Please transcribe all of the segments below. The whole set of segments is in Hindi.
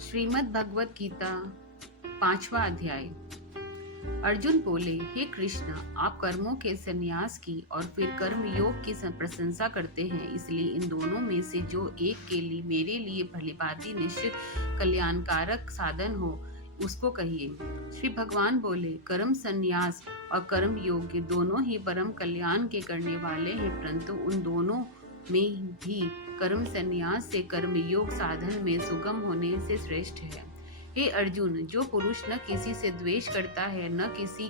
श्रीमद् भगवत गीता 5वां अध्याय। अर्जुन बोले, हे कृष्ण, आप कर्मों के संन्यास की और फिर कर्म योग की प्रशंसा करते हैं, इसलिए इन दोनों में से जो एक के लिए मेरे लिए भलीभांति निश्चित कल्याणकारक साधन हो उसको कहिए। श्री भगवान बोले, कर्म संन्यास और कर्म योग ये दोनों ही परम कल्याण के करने वाले हैं, परंतु उन दोनों में भी कर्म संन्यास से कर्म योग साधन में सुगम होने से श्रेष्ठ है। हे अर्जुन, जो पुरुष न किसी से द्वेष करता है न किसी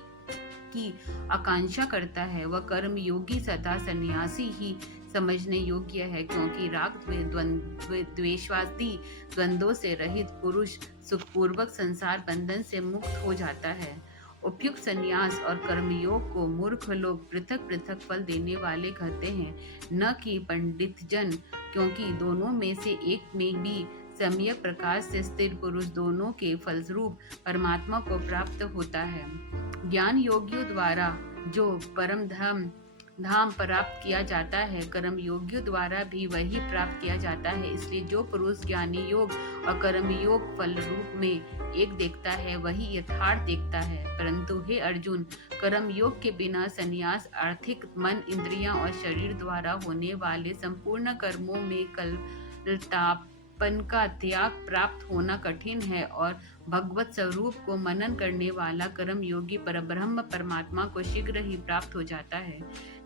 की आकांक्षा करता है, वह कर्म योगी सदा सन्यासी ही समझने योग्य है, क्योंकि राग द्वेषवादी द्वंद्वों से रहित पुरुष सुखपूर्वक संसार बंधन से मुक्त हो जाता है। उपयुक्त संन्यास और कर्मयोग को मूर्ख लोग पृथक पृथक फल देने वाले कहते हैं, न कि पंडित जन, क्योंकि दोनों में से एक में भी सम्यक प्रकार से स्थिर पुरुष दोनों के फलस्वरूप परमात्मा को प्राप्त होता है। ज्ञान योगियों द्वारा जो परम धाम प्राप्त किया जाता है, कर्म योगियों द्वारा भी वही प्राप्त किया जाता है। इसलिए जो पुरुष ज्ञानी योग और कर्म योग फल रूप में एक देखता है, वही यथार्थ देखता है। परंतु हे अर्जुन, कर्म योग के बिना संन्यास आर्थिक मन, इंद्रियां और शरीर द्वारा होने वाले संपूर्ण कर्मों में कलतापन का त्याग प्राप्त होना कठिन है, और भगवत स्वरूप को मनन करने वाला कर्म योगी परब्रह्म परमात्मा को शीघ्र ही प्राप्त हो जाता है।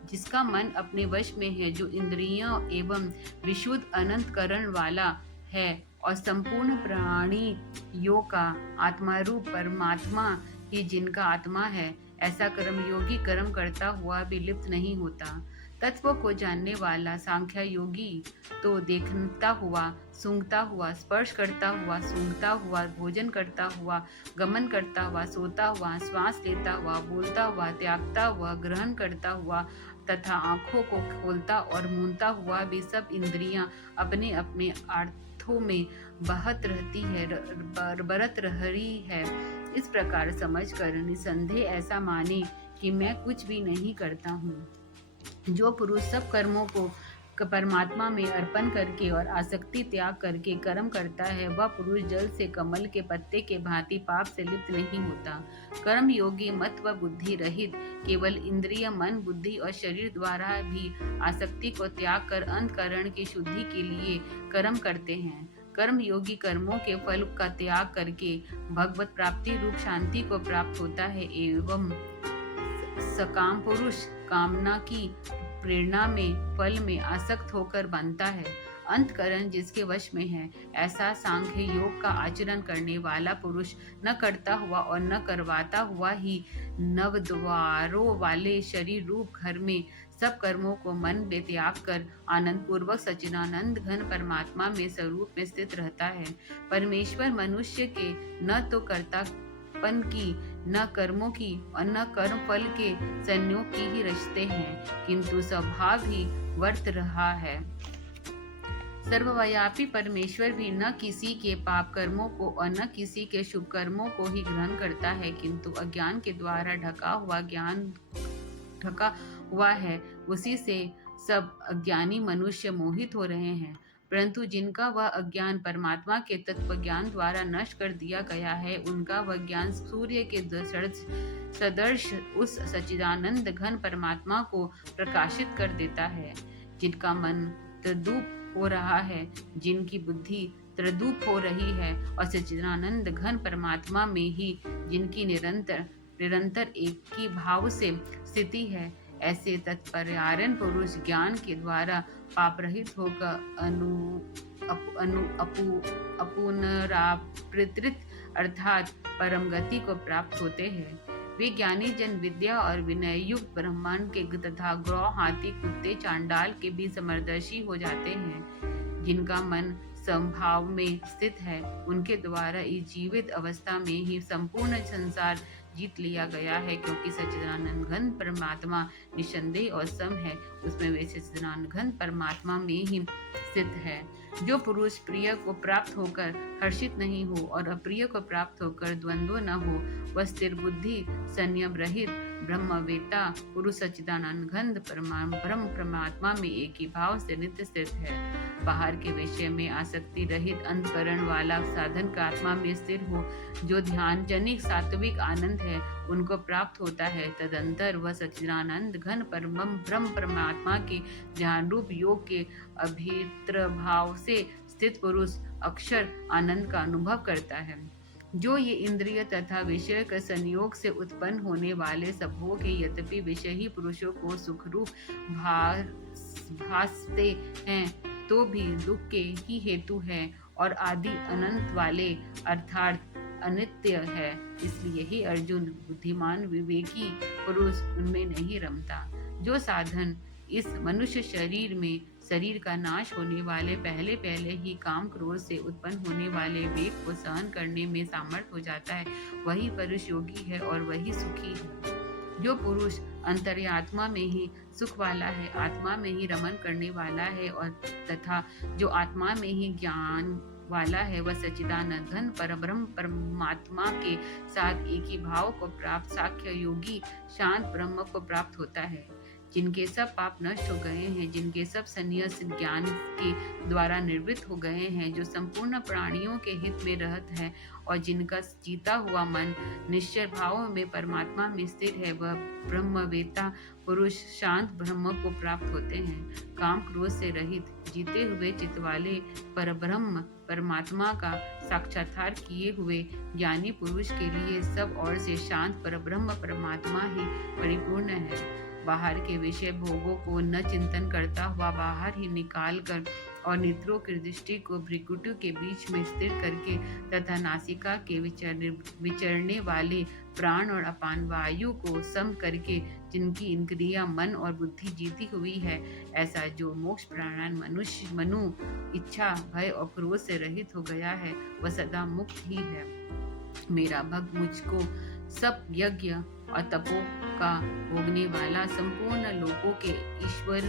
जिसका मन अपने वश में है, जो इंद्रियों एवं विशुद्ध अनंतकरण वाला है और संपूर्ण प्राणियों का आत्मा रूप परमात्मा ही जिनका आत्मा है, ऐसा कर्मयोगी कर्म करता हुआ भी लिप्त नहीं होता। तत्व को जानने वाला सांख्य योगी तो देखता हुआ, सूंघता हुआ, स्पर्श करता हुआ, सूंघता हुआ, भोजन करता हुआ, गमन करता हुआ, सोता हुआ, श्वास लेता हुआ, बोलता हुआ, त्यागता हुआ, ग्रहण करता हुआ तथा आंखों को खोलता और मूंदता हुआ भी सब इंद्रियां अपने अपने अर्थों में बहत रहती है, बरत रही है। इस प्रकार समझकर निसंदेह ऐसा माने कि मैं कुछ भी नहीं करता हूँ। जो पुरुष सब कर्मों को परमात्मा में अर्पण करके और आसक्ति त्याग करके कर्म करता है, वह पुरुष जल से कमल के पत्ते के भांति पाप से लिप्त नहीं होता। कर्म योगी मत व बुद्धि रहित केवल इंद्रिय, मन, बुद्धि और शरीर द्वारा भी आसक्ति को त्याग कर अंतःकरण की शुद्धि के लिए कर्म करते हैं। कर्म योगी कर्मों के फल का त्याग करके भगवत प्राप्ति रूप शांति को प्राप्त होता है, एवं सकाम पुरुष कामना की प्रेरणा में फल में आसक्त होकर बनता है। अंतःकरण जिसके वश में है, ऐसा सांख्य योग का आचरण करने वाला पुरुष न करता हुआ और न करवाता हुआ ही नवद्वारों वाले शरीर रूप घर में सब कर्मों को मन में त्याग कर आनंद पूर्वक सच्चिदानंद घन परमात्मा में स्वरूप में स्थित रहता है। परमेश्वर मनुष्य के न तो कर्तापन की, न कर्मों की और न कर्म फल के संयोग की ही रचते हैं, किंतु स्वभाव ही वर्त रहा है। सर्वव्यापी परमेश्वर भी न किसी के पाप कर्मों को और न किसी के शुभ कर्मों को ही ग्रहण करता है, किंतु अज्ञान के द्वारा ढका हुआ है, उसी से सब अज्ञानी मनुष्य मोहित हो रहे हैं। परंतु जिनका वह अज्ञान परमात्मा के तत्व ज्ञान द्वारा नष्ट कर दिया गया है, उनका वह ज्ञान सूर्य के सदर्श उस सच्चिदानंद घन परमात्मा को प्रकाशित कर देता है। जिनका मन तद्रूप हो रहा है, जिनकी बुद्धि त्रिदूप हो रही है और सच्चिदानंद घन परमात्मा में ही जिनकी निरंतर एक ही भाव से स्थिति है, ऐसे तत्परायण पुरुष ज्ञान के द्वारा पाप रहित होकर अपुनरावृत्त अर्थात परम गति को प्राप्त होते हैं। वे ज्ञानी जन विद्या और विनय युक्त ब्राह्मण के तथा गौ, हाथी, कुत्ते, चांडाल के भी समदर्शी हो जाते हैं। जिनका मन समभाव में स्थित है, उनके द्वारा इस जीवित अवस्था में ही संपूर्ण संसार जीत लिया गया है, क्योंकि सच्चिदानंद घन परमात्मा निसंदेह और सम है, उसमें वे सच्चिदानंद घन परमात्मा में ही स्थित है। जो पुरुष प्रिय को प्राप्त होकर हर्षित नहीं हो और अप्रिय को प्राप्त होकर द्वंद्व न हो, वह स्थिर बुद्धि, संयम रहित, ब्रह्मवेत्ता पुरुष सच्चिदानंद घन ब्रह्म परमात्मा में एक ही भाव से नित्य स्थित है। बाहर के विषय में आसक्ति रहित अंतकरण वाला साधन का आत्मा में स्थिर हो, जो ध्यान जनिक सात्विक आनंद है उनको प्राप्त होता है। तदंतर वह सच्चिदानंद घन ब्रह्म परमात्मा के ध्यान रूप योग के अभीत्र भाव से स्थित पुरुष अक्षर आनंद का अनुभव करता है, जो ये इंद्रिय तथा विषय के संयोग से उत्पन्न होने वाले सबों के यद्यपि विषयी पुरुषों को सुखरूप भासते हैं तो भी दुख के ही हेतु है और आदि अनंत वाले अर्थात अनित्य है। इसलिए ही अर्जुन बुद्धिमान विवेकी पुरुष उनमें नहीं रमता। जो साधन इस मनुष्य शरीर का नाश होने वाले पहले ही काम क्रोध से उत्पन्न होने वाले वेग को सहन करने में सामर्थ हो जाता है, वही पुरुष योगी है और वही सुखी है। जो पुरुष अंतर्यात्मा में ही सुख वाला है, आत्मा में ही रमन करने वाला है और तथा जो आत्मा में ही ज्ञान वाला है, वह सच्चिदानंद घन परब्रह्म परमात्मा के साथ एक ही भाव को प्राप्त साख्य योगी शांत ब्रह्म को प्राप्त होता है। जिनके सब पाप नष्ट हो गए हैं, जिनके सब संन्यास ज्ञान के द्वारा निर्वृत्त हो गए हैं, जो संपूर्ण प्राणियों के हित में रहत है और जिनका जीता हुआ मन निश्चय भाव में परमात्मा में स्थिर है, वह ब्रह्मवेत्ता पुरुष शांत ब्रह्म को प्राप्त होते हैं। काम क्रोध से रहित जीते हुए चित्त वाले परब्रह्म परमात्मा का साक्षात्कार किए हुए ज्ञानी पुरुष के लिए सब ओर से शांत परब्रह्म परमात्मा ही परिपूर्ण है। बाहर के विषय भोगों को न चिंतन करता हुआ बाहर ही निकाल कर और नेत्रों की दृष्टि को भ्रिकुटियों के बीच में स्थिर करके तथा नासिका के विचरने वाले प्राण और अपान वायु को सम करके जिनकी इंद्रियां मन और बुद्धि जीती हुई है, ऐसा जो मोक्ष प्राणान मनु इच्छा भय और क्रोध से रहित हो गया है, वह सदा मुक्त ही है। मेरा भक्त मुझको सब यज्ञ और तपों का भोगने वाला संपूर्ण लोकों के ईश्वर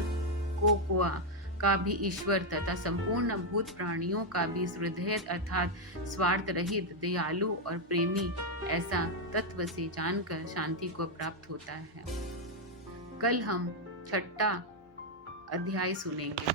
का भी ईश्वर तथा संपूर्ण भूत प्राणियों का भी हृदय अर्थात स्वार्थ रहित दयालु और प्रेमी ऐसा तत्व से जानकर शांति को प्राप्त होता है। कल हम 6वां अध्याय सुनेंगे।